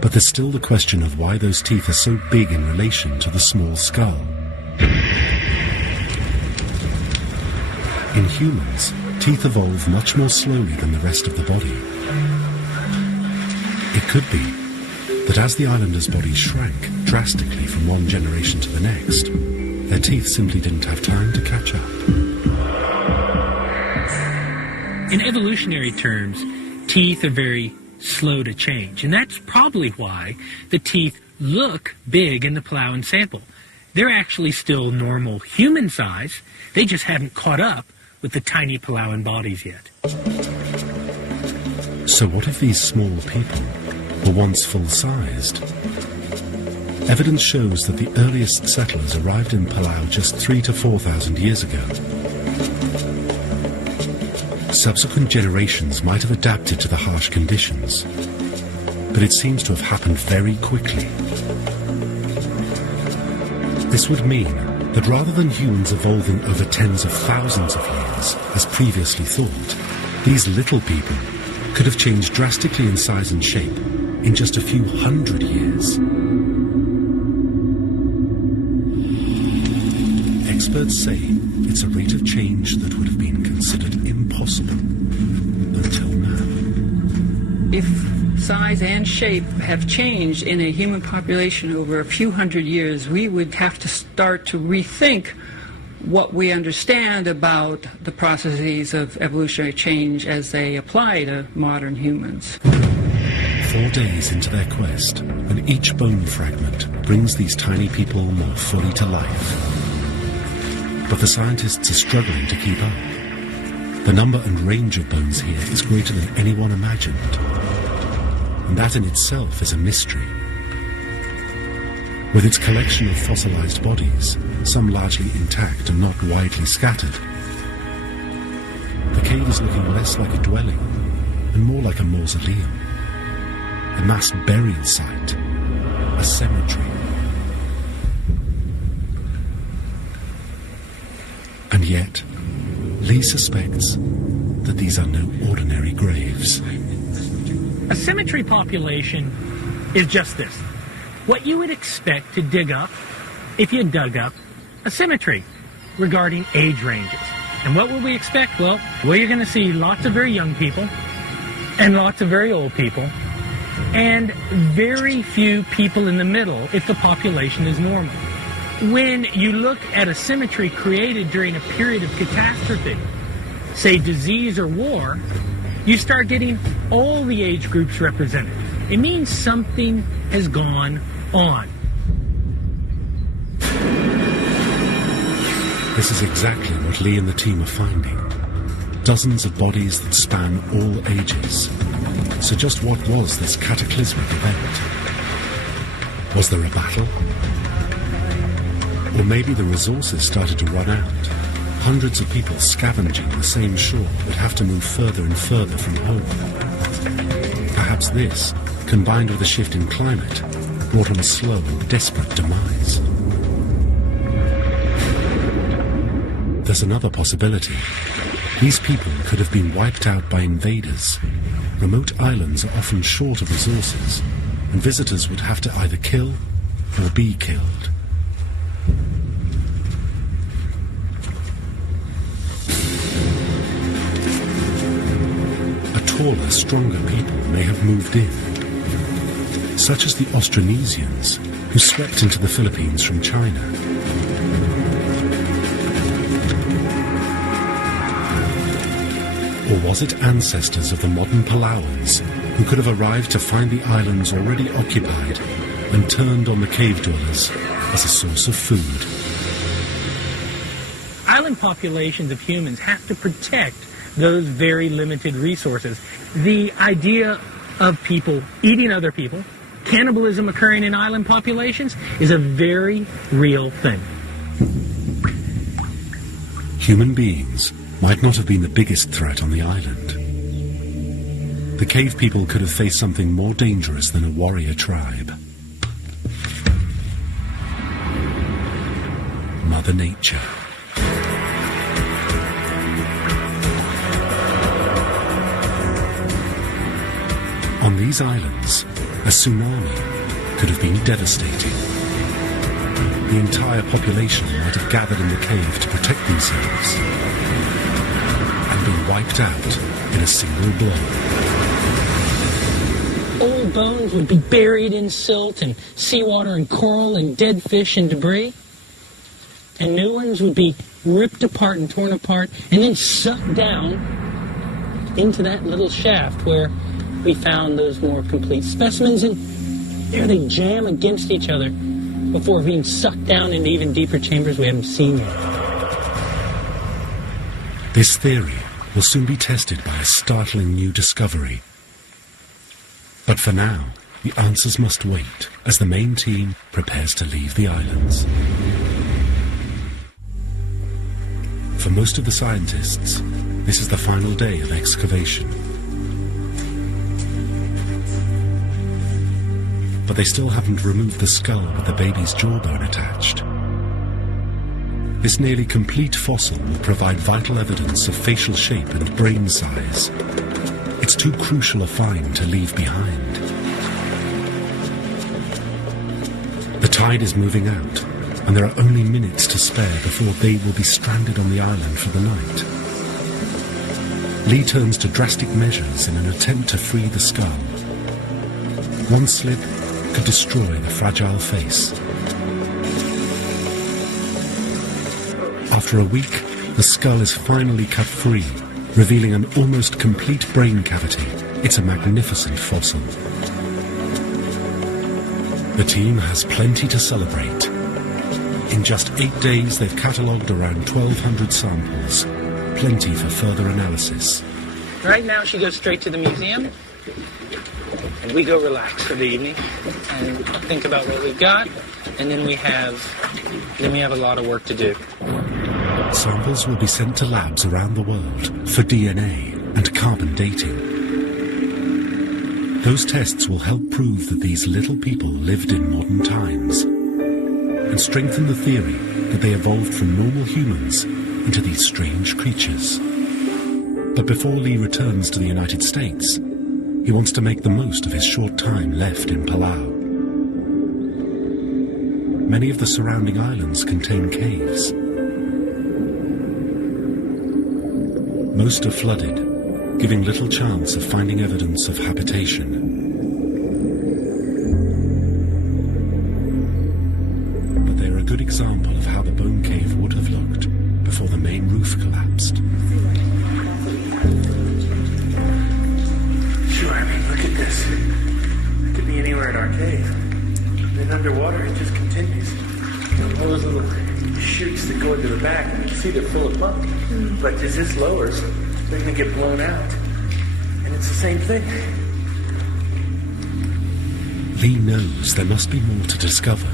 But there's still the question of why those teeth are so big in relation to the small skull. In humans, teeth evolve much more slowly than the rest of the body. It could be that as the islanders' bodies shrank drastically from one generation to the next, their teeth simply didn't have time to catch up. In evolutionary terms, teeth are very slow to change, and that's probably why the teeth look big in the Palauan sample. They're actually still normal human size, they just haven't caught up with the tiny Palauan bodies yet. So what if these small people were once full-sized? Evidence shows that the earliest settlers arrived in Palau just 3,000 to 4,000 years ago. Subsequent generations might have adapted to the harsh conditions, but it seems to have happened very quickly. This would mean that rather than humans evolving over tens of thousands of years, as previously thought, these little people could have changed drastically in size and shape in just a few hundred years. Experts say it's a rate of change that would have been considered impossible until now. If size and shape have changed in a human population over a few hundred years, we would have to start to rethink what we understand about the processes of evolutionary change as they apply to modern humans. 4 days into their quest, and each bone fragment brings these tiny people more fully to life. But the scientists are struggling to keep up. The number and range of bones here is greater than anyone imagined. And that in itself is a mystery. With its collection of fossilized bodies, some largely intact and not widely scattered, the cave is looking less like a dwelling and more like a mausoleum, a mass burial site, a cemetery. And yet, Lee suspects that these are no ordinary graves. A cemetery population is just this. What you would expect to dig up if you dug up a cemetery regarding age ranges. And what will we expect? Well, you're going to see lots of very young people and lots of very old people and very few people in the middle if the population is normal. When you look at a cemetery created during a period of catastrophe, say disease or war, you start getting all the age groups represented. It means something has gone on. This is exactly what Lee and the team are finding. Dozens of bodies that span all ages. So just what was this cataclysmic event? Was there a battle? Or maybe the resources started to run out. Hundreds of people scavenging the same shore would have to move further and further from home. Perhaps this, combined with a shift in climate, brought on a slow and desperate demise. There's another possibility. These people could have been wiped out by invaders. Remote islands are often short of resources, and visitors would have to either kill or be killed. Taller, stronger people may have moved in, such as the Austronesians, who swept into the Philippines from China. Or was it ancestors of the modern Palauans who could have arrived to find the islands already occupied and turned on the cave dwellers as a source of food? Island populations of humans have to protect those very limited resources. The idea of people eating other people, cannibalism occurring in island populations, is a very real thing. Human beings might not have been the biggest threat on the island. The cave people could have faced something more dangerous than a warrior tribe. Mother Nature. On these islands, a tsunami could have been devastating. The entire population might have gathered in the cave to protect themselves and been wiped out in a single blow. Old bones would be buried in silt and seawater and coral and dead fish and debris. And new ones would be ripped apart and torn apart and then sucked down into that little shaft where we found those more complete specimens, and there they jam against each other before being sucked down into even deeper chambers we haven't seen yet. This theory will soon be tested by a startling new discovery. But for now, the answers must wait as the main team prepares to leave the islands. For most of the scientists, this is the final day of excavation. But they still haven't removed the skull with the baby's jawbone attached. This nearly complete fossil will provide vital evidence of facial shape and brain size. It's too crucial a find to leave behind. The tide is moving out, and there are only minutes to spare before they will be stranded on the island for the night. Lee turns to drastic measures in an attempt to free the skull. One slip could destroy the fragile face. After a week, the skull is finally cut free, revealing an almost complete brain cavity. It's a magnificent fossil. The team has plenty to celebrate. In just 8 days, they've catalogued around 1,200 samples. Plenty for further analysis. Right now she goes straight to the museum, and we go relax for the evening and think about what we've got, and then we have a lot of work to do. Samples will be sent to labs around the world for DNA and carbon dating. Those tests will help prove that these little people lived in modern times and strengthen the theory that they evolved from normal humans into these strange creatures. But before Lee returns to the United States, he wants to make the most of his short time left in Palau. Many of the surrounding islands contain caves. Most are flooded, giving little chance of finding evidence of habitation. But they're a good example of how the bone cave would have looked before the main roof collapsed. Sure, I mean, look at this. It could be anywhere in our cave. Then underwater, it just continues. All those little chutes that go into the back, and you see they're full of muck. But as this lowers, they're going to get blown out. And it's the same thing. Lee knows there must be more to discover,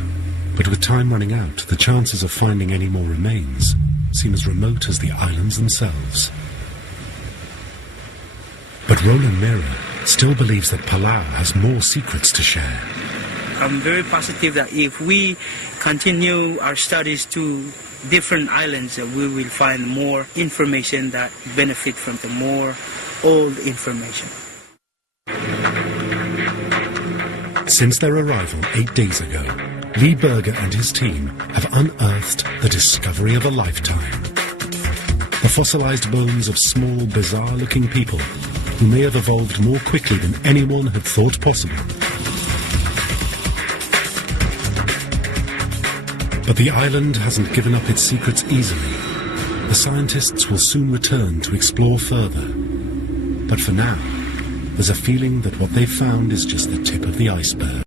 but with time running out, the chances of finding any more remains seem as remote as the islands themselves. But Roland Mera still believes that Palau has more secrets to share. I'm very positive that if we continue our studies to different islands, we will find more information that benefit from the more old information. Since their arrival 8 days ago, Lee Berger and his team have unearthed the discovery of a lifetime. The fossilized bones of small, bizarre-looking people who may have evolved more quickly than anyone had thought possible. But the island hasn't given up its secrets easily. The scientists will soon return to explore further. But for now, there's a feeling that what they've found is just the tip of the iceberg.